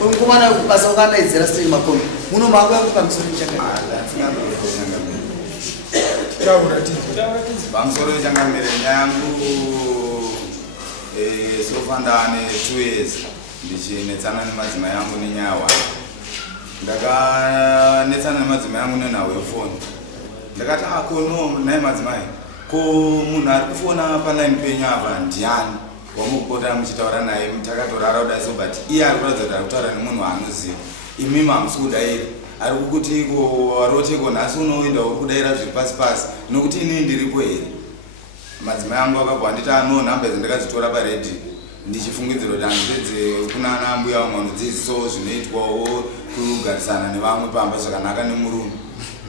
Kumana basa ukandaidzira sei makomo. Muno mangu yakupamisoro chakadai. Pamusoro changamire nyangu sofandane 2 years ndichinetsana nemadzimai angu nenyawa. Ndakanetsana nemadzimai angu nenhau yefoni. Ndakati akono naye madzimai ko munhu ari kufona paline penyu apa ndiani wamupota muchitaura naye takatorara kudai so but iye ari kuratidza kuti ari kutaura nemunhu waanoziva. Imi hamusi kudaira ari kukuti waroteko nhasi unoenda uri kudaira zviri pasi pasi nokuti ini ndiripo here. Madzimai angu akabva anditi ano nhamba idzi ndakadzitora paredhi ndichifungidzira kuti handipedze kunana mbuya vamwe vanodzidzisawo zvinoitwawo kugarisana nevamwe pamba zvakanaka nemurume.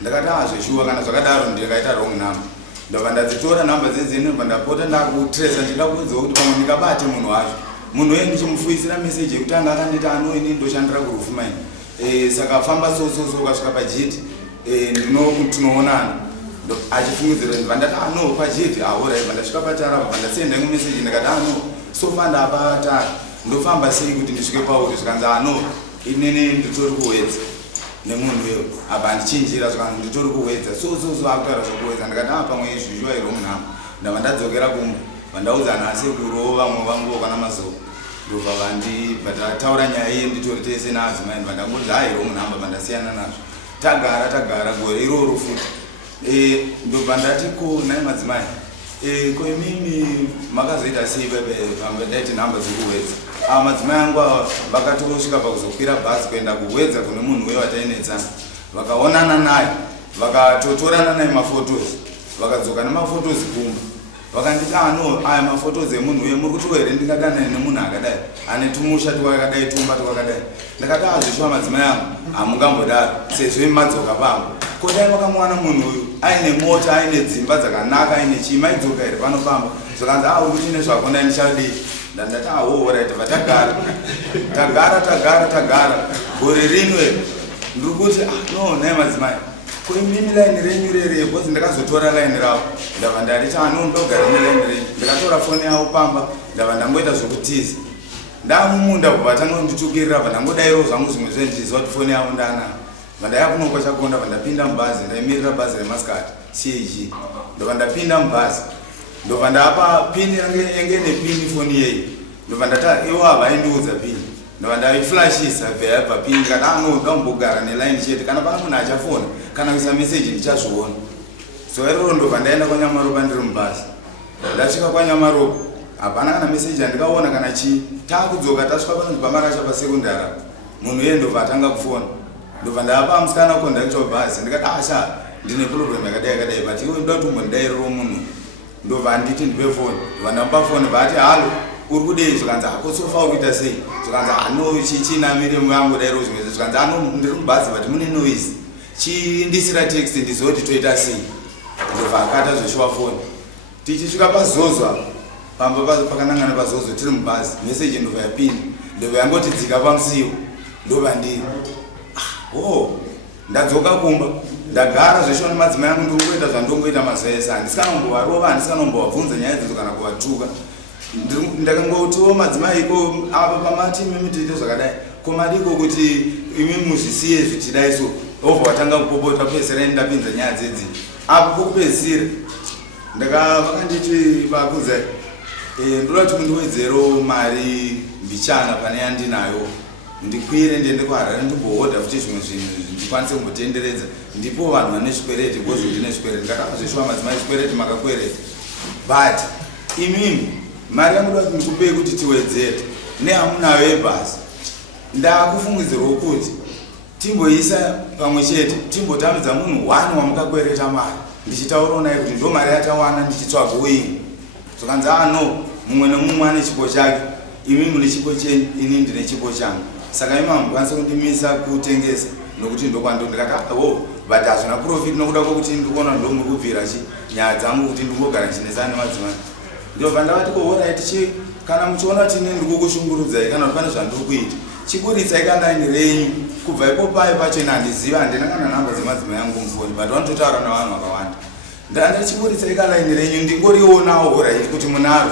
Ndakati zveshuwa kana zvakadaro ndikaita wrong number ndabva ndadzitora nhamba dzedzene ndobva ndapota ndakutresa ndichida kuudzawo kuti pamwe ndikabate munhu wacho munhu uye ndichimufuisira meseji yekutanga akanditi ano ini ndoshandira kurufumaini saka famba sososo ukasvika pajeti tinoonana achifungidzira ndibva ndati ano pajeti ahorai bva ndasvika patara bva ndasenda imwe meseji ndikati ano sofanda apatara ndofamba sei kuti ndisvike pauri zvikanzi ano inini nditori kuwedza nemunhu uyo apa handichinjira zvikanzi nditori kuwedza sososo akutaura zvokuwedza ndikati pamwe izvizhuwa iro munhamo ndabva ndadzokera kumwe vandaudza nasekuru vamwe vangu kana mazoka ndobva vandibva tataura nyaya iye nditori tese naadzimai ndibva ndangodzi iro munhamba bva ndasiyana nazvo tagara gore iroro futi ndobva ndati ko naye madzimai ko imimi makazoita sei pamwe ndaiti nhamba dzekuwedza madzimai angu vakatosvika pakuzokwira bhazi kuenda kuwedza kune munhu uye watainetsana vakaonana naye vakatotorana naye mafotozi vakadzoka nemafotozi kumba vakanditi ano aya mafotozi emunhu uye muri kuti here ndingadana nemunhu akadai ane tumusha twakadai tumba twakadai. Ndakati zveshuwa madzimai angu hamungambodaro sezvo madzoka pangu kodai vakamwana munhu uyu aine mota aine dzimba dzakanaka aine chii maidzoka here panofamba zvakanzi uri kuti ine zvako ndai ndichadii ndandati right bva tagara gore rinwe ndiri kuti no naye madzimai ko imimi laini renyu rere bcause ndakazotora laini ravo ndabva ndariti ndogara nelaini renyu ndikatora foni yavo pamba ndabva ndangoita zvokutiza ndamumunda bva vatanga kunditukirira bva ndangodairo zvangu zvimwe zvendiziva kuti foni yavo ndanayo bva ndaya kunokwa chakonda bva ndapinda mubhazi ndaimirira bhazi remascati CAG ndobva ndapinda mubhazi ndobva ndapa pini yange nepini foni yeyi ndobva ndati iwo havaindiudza pini ndobva ndaiflashisa bva pini kana ndambogara nelaini chete kana pana munhu achafona kana kuisa meseji ndichazviona so iroro ndobva ndaenda kwanyamaropa ndiri mubhazi ndasvika kwanyamaropa hapana kana meseji andikaona kana chii taakudzoka tasvika panonzi pamarasha pasekondari munhu iye ndobva atanga kufona ndobva ndapa musikana kondakta webhazi ndikati asha ndine problem yakadai but iwe ndoda kuti umbondidairiro munhu ndobva nditi ndipe foni ndobva ndamupa foni vati halo uri kudei zvikanzi ako sofa uri kuita sei zvikanzi ano chichinamire vangodairo zvimwe zvikanzi ano ndiri mubhazi but mune noise chindisira text ndizoti toita sei ndobva akata zveshuwa foni tichisvika pazozwa pamba pakanangana pazozo tiri mubhazi meseji ndobva yapinda ndobva yangoti dzika pamusiwo ndobva ndiri ndadzoka kumba ndagara zveshuwa nemadzimai angu ndongoita zvandongoita mazuva ese handisikanombovarova handisikanomboabvunza nyaya idzodzo kana kuvatuka ndakangotiwo madzimai ko apa pamati imimi tiite zvakadai komadiko kuti imimi muzvisiye zvitidai so obva watanga kupopota pedzisira ndapinza nyaya dzedzi apo pokupedzisira vakanditi vakuzai ndoda kuti mundiwedzero mari mbichana pane yandinayo ndikwire ndiende kuharare ndimbohodha futi zvimwe zvinhu ndikwanise kumbotenderedza ndipo vanhu vane zvikwereti bcause ndine zvikwereti ndakazvishuwa madzimai zvikwereti makakwereti but imimi mari yamuda kuti ndikupei kuti tiwedzere nehamunayo yebhasi ndakufungidzirwa kuti timboisa pamwe chete timbotamidza munhu 1 wamukakwereta mari ndichitaurawo naye kuti ndo mari yatawana ndichitsvaga uini zvakanzi no mumwe nemumwe ane chipo chake imi mune chipo chenyu ini ndine chipo changu saka imi hamukwanisa kundimisa kutengesa nokuti ndokwando ndikati but hazvina profit nokuda kwokuti ndikuona ndomuri kubvira nyaya dzangu kuti ndingogara chinesana nemadzimai ndobva ndavati kohoraiti kana muchiona kuti ine ndiri kukushungurudzai kana kuti pane zvandiri kuita chiburitsai kanaini renyu kubva ipopayo pacho ine handiziva handina kana nhamba dzemadzimai angu mufoni but vanototaura navanhu vakawanda ndandichiburitsai kanaini renyu ndingorionawo horaiti kuti munaro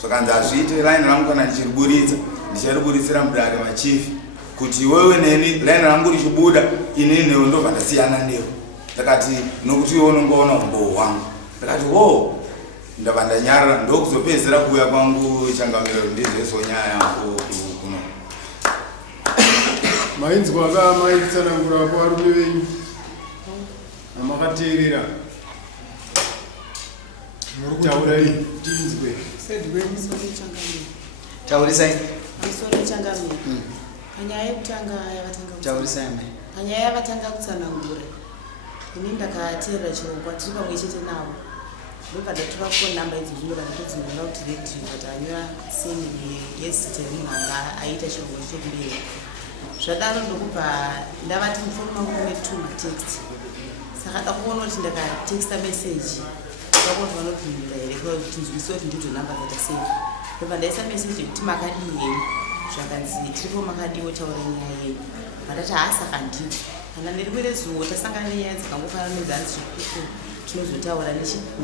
zvakanzi hazviite raini rangu kana ndichiriburitsa ndichariburitsira mudare machifi kuti wewe neni line rangu richibuda inini newe ndobva ndasiyana newe. Ndakati nokuti iwe unongoona umbowo wangu. Ndakati wo ndabva ndanyarara ndokuzopedzera kuuya kwangu changamiro ndizoiso nyaya yangu kuno. Mainzwa maitsanangura varume venyu amakateerera taurai tinzwe Taurisai. Panyaya yavatanga kutsanangura ini ndakateerera chirongwa tiri pamwe chete navo ndobva ndatora phone number idzi zvino vandotodzingira kuti radio but anyora seni yesterday munhu aita chirongwa chekumberi zvadaro ndokubva ndavati mufoni mangu mune tuma text saka ndakuona kuti ndakatexta message ndakoti vanobvumira here kuti nzwise kuti ndidzo namba dzataseva ndobva ndaisa message yekuti makadii henyu zvakanzi tiripo makadiwo taura nyaya yenyu vandati haasaka ndii kana nerimwe zuva tasangana nenyaya dzikangofanana nedzanzi zvekuti tinozotaura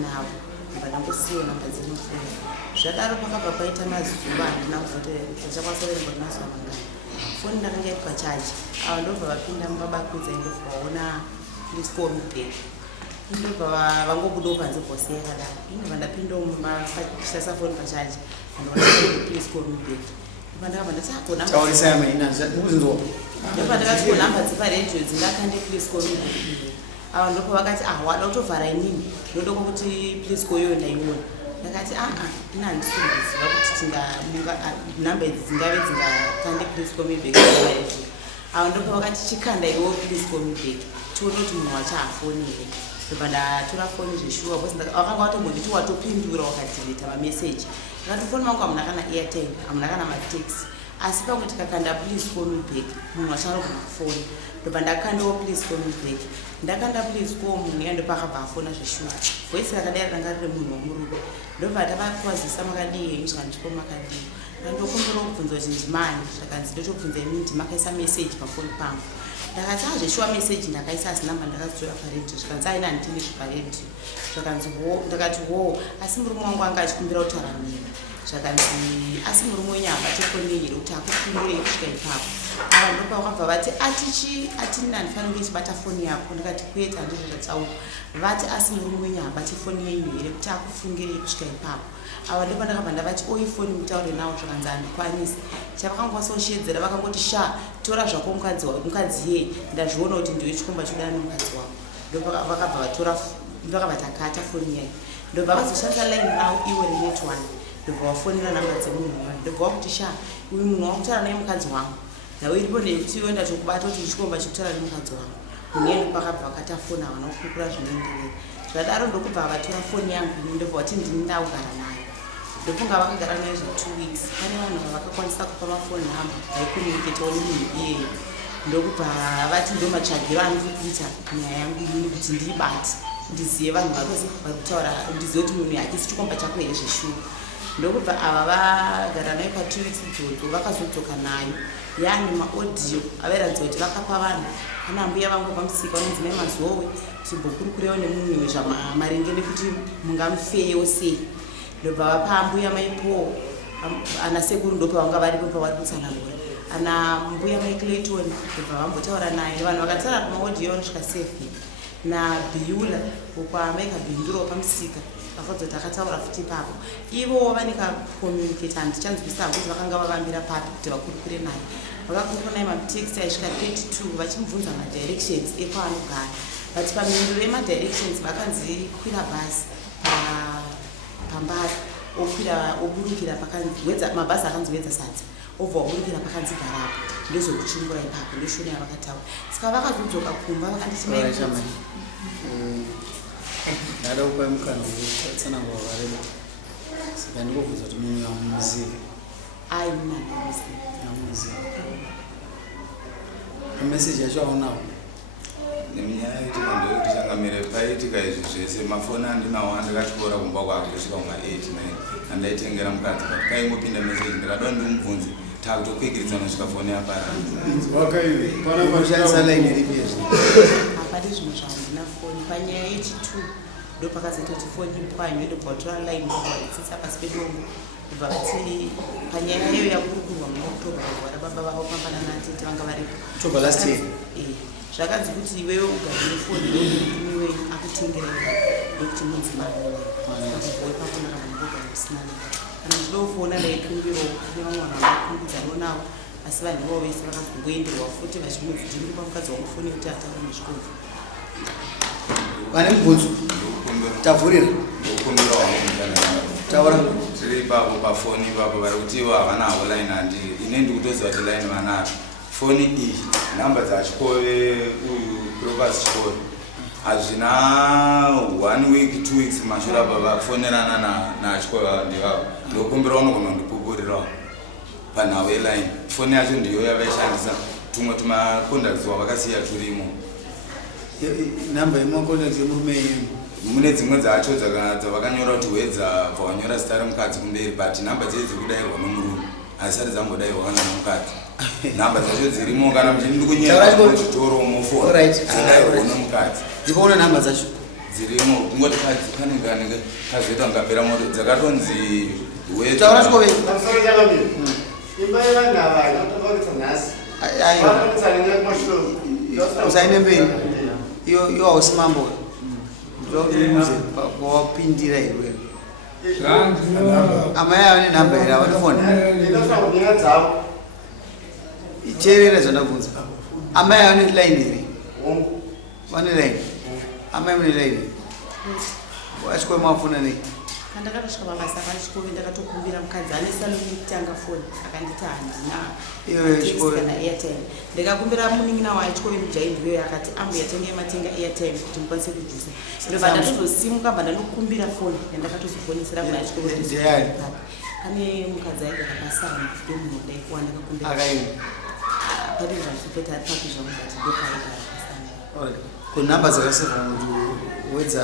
navo ndobva ndangosiyiwa namba dzinofona zvadaro pakabva paita mazuva handina kuzoti ndachakwanisa kuverenga kuti mazuva mangani foni ndakanga iri pachaji ava ndobva vapinda mubabakwidza indobva vaona liskomubhek indobva vangobudawo panze bhosi yakadaro indobva ndapindawo mumashasa foni pachaji andoona liskomubhek ndobva ndakabva ndati ndobva ndakati ko namba dzeparedio dzingakande pliskomubhek ava ndopa vakati wada kutovhara inini ndodoko kuti pliskoyo ndaiona ndakati inandisumbiziva kuti namba idzi dzingave dzingakande pliskomubhek ava ndopa vakati chikanda iwo pliskomubhek tione kuti munhu wacho hafoni here ndobva ndatora foni zveshuwa bcause vakanga vatombonditi watopindura wakadhirita mameseji ndakati foni mangu hamuna kana airtime hamuna kana matexi asi pamwe tikakanda please call me back munhu acharogona kufoni ndobva ndakandawo please call me back ndakanda please call munhu iya ndopakabva afona zveshuwa voisi rakadai ranga riri munhu womurume ndobva tavakwazisa makadii henyu zvakandipo makadii ndandokumbirawo kubvunza kuti ndimani zvakanzi ndotobvunza imi ndimakaisa meseji pafoni pangu ndakati zveshuwa meseji ndakaisa asi namba ndakazitora paredio zvakanzi aina handitini zveparedio zvakanzi ndakati wo asi murume wangu anga achikumbira kutaura neni zvakanzi asi murume wenyu habati foni here kuti akufungirei kusvika ipapo ava ndopa vakabva vati atini handifanira kuchibata foni yako ndakati kwete handizvo zvataura vati asi murume wenyu habati foni yenyu here kuti akufungirei kusvika ipapo ava ndopa ndakabva ndavati oi foni mutaure nawo zvakanzi handikwanisi chavakangosaushedzera vakangoti tora zvako mukadzi yei ndazviona kuti ndiwe chikomba chodana nemukadzi wako ndopa vakabva vatora vakabva takata foni yayo ndobva vazoshandisa line nawo iwe renet1 ndobva wafonera namba dzemunhu wayo ndobva wakuti uyu munhu wakutaura naye mukadzi wangu nawe iripo nekuti iwe ndatokubata kuti chikomba chekutaura nemukadzi wangu munhu yenu pakabva vakatafona vanokukura zvinoenderera zvadaro ndokubva vatora foni yangu ndobva vati ndini ndaugara nayo ndofunga vakagara nayo zve 2 weeks pane vanhu vakakwanisa kupa mafoni namba vaikomuniketawo nemunhu iyeyo ndokubva vati ndomatsvagiro andikuita nyaya yangu inini kuti ndiibate ndizive vanhu vakose vari kutaura ndizive kuti munhu hakisi chikomba chako here zveshuwa ndokubva ava vagara nayo pa2 weeks idzodzo vakazodzoka nayo yaani maaudio avairatidza kuti vakapa vanhu kana mbuya vangu pamusika vanonzi mai mazowe chimbokurukurewo nemunhu maringe nekuti mungamufeyewo sei ndobva vapa mbuya maipo ana sekuru ndopa vanga varipo pavari kutsanangura ana mbuya maiclayton ndobva vambotaura naye vanhu vakataura pamaaudio vanosvika 7 nabiula ukwamaikabhindurawo pamusika vakadzoti akataura futi ipapo ivo vanekakomunicate handichanzwisa kuti vakanga vavambira papi kuti vakurukure naye vakakurukura naye matext aisvika 32 vachimubvunza madirections ekwaanogara vati pamhinduro yemadirections vakanzi kwira bhazi pambari oburukira pakanzi mabhazi akanzi wedza sadza obva waburukira pakanzi garapo ndozokuchungura ipapo ndoshona yavakataura saka vakazodzoka kumba vakanditi ndada kupa mukana wekutsanangura vareba saka ndikobvunza kuti munhu amuzive ai muna amuzive ameseji yacho aunawo nemunyaya itika ndokuti changamire paitika izvi zvese mafoni andinawo andakachikora kumba kwake kusvika kunga 8 9 andaitengera mukadzi kuti kaingopinda meseji ndakadwa ndimubvunze takutokwikiridza nosvika foni yapara ushandisa line iripi hapadi zvimwe zvahandina foni panyaya yechi2 ndopakazoita kuti foni pwanyu ndobva vatora line vavaritsitsa pasi pedombo kubva vati panyaya iyoyo yakurukurwa muna oktoba vagwara baba vavo pambana natete vanga varipo October last year. zvakanzi kuti iwewe ugari nefoni ndomurume wenyu akutengerera ndokuti mudzimai ipaponaka mumboga musinana kana ndinofona ndaikumbirawo kune vamwe vanhu vakakumbidzano navo asi vanhuvo vese vakazongoenderwa futi vachimudzidimiri pamukadzi wakufoni kuti ataure nezvikoro Vane mubvunzo tavhurira taura tiri ipapo pafoni ipapo vari kuti ivo havana havo line handiri ine ndikutoziva kuti line vanayo foni iyi nhamba dzachikove uyu Clovis chikove hazvina 1 week 2 weeks mashure apa vafonerana nachikove ndivavo ndokumbira unogona kundipupurirawo panhau yeline foni yacho ndiyo yavaishandisa tumwe tumacontacts wavakasiya turimo namba yemacontact yemurume yenyu mune dzimwe dzacho dzavakanyora kuti wedza bvawanyora zita remukadzi kumberi but nhamba dzei dzikudairwa nomurume hazisati dzambodairwa kana nomukadzi nhamba dzacho dzirimo kana muchindi kunyera muchitoro mufoni dzadairwa nomukadzi ndikaona nhamba dzacho dzirimo kungoti kanenge kazoita ngapera moto dzakatonzi taura chikove imba yevanhu ava inotovakuta nhasi vanokutsanya kumashovu usaine mberi iyo hausi mambo wawapindira iwewe amai ava nenhamba here havane foni inofanira dzavo teerera zvandabvunza amai ava neline here vane line amai mune line achikove mavafona nei pandakatosvika mabasa pachikove ndakatokumbira mukadzi ane saloni yekutanga foni akanditi handina kana airtime ndikakumbira munin'ina wachikove mujairi ndiyo akati ambuya tenge matenga airtime kuti mukwanise kujusa ndobva ndatozosimuka bva ndandokumbira foni yandakatozofonisira kuna chikove kane mukadzi aigara pasana ndomunhu ndaikuwana kakumbira pari zvazopeta ari papi zvangu bati ndopaigara pasana kunhamba dzakaseva kuti wedza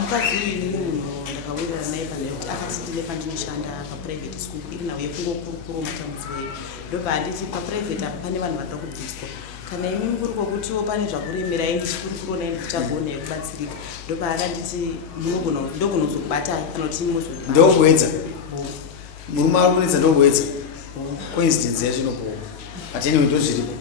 mukadzi uyu nini munhu ndakawirira naye panekuti akati ndine pandinoshanda paprivate school iri nawo yekungokurukuru mutambudzi wedu ndobva handiti paprivate apa pane vanhu varida kudzidzwa kana imi muri kwokutiwo pane zvakuremera ingi chikurukuru naye ndichagona yekubatsirika ndobva akanditi ndogonozokubatai kana kuti imozobata ndokuedza murume ari kunetsa ndokuedza coincidence yacho inopoa atene wito zviripo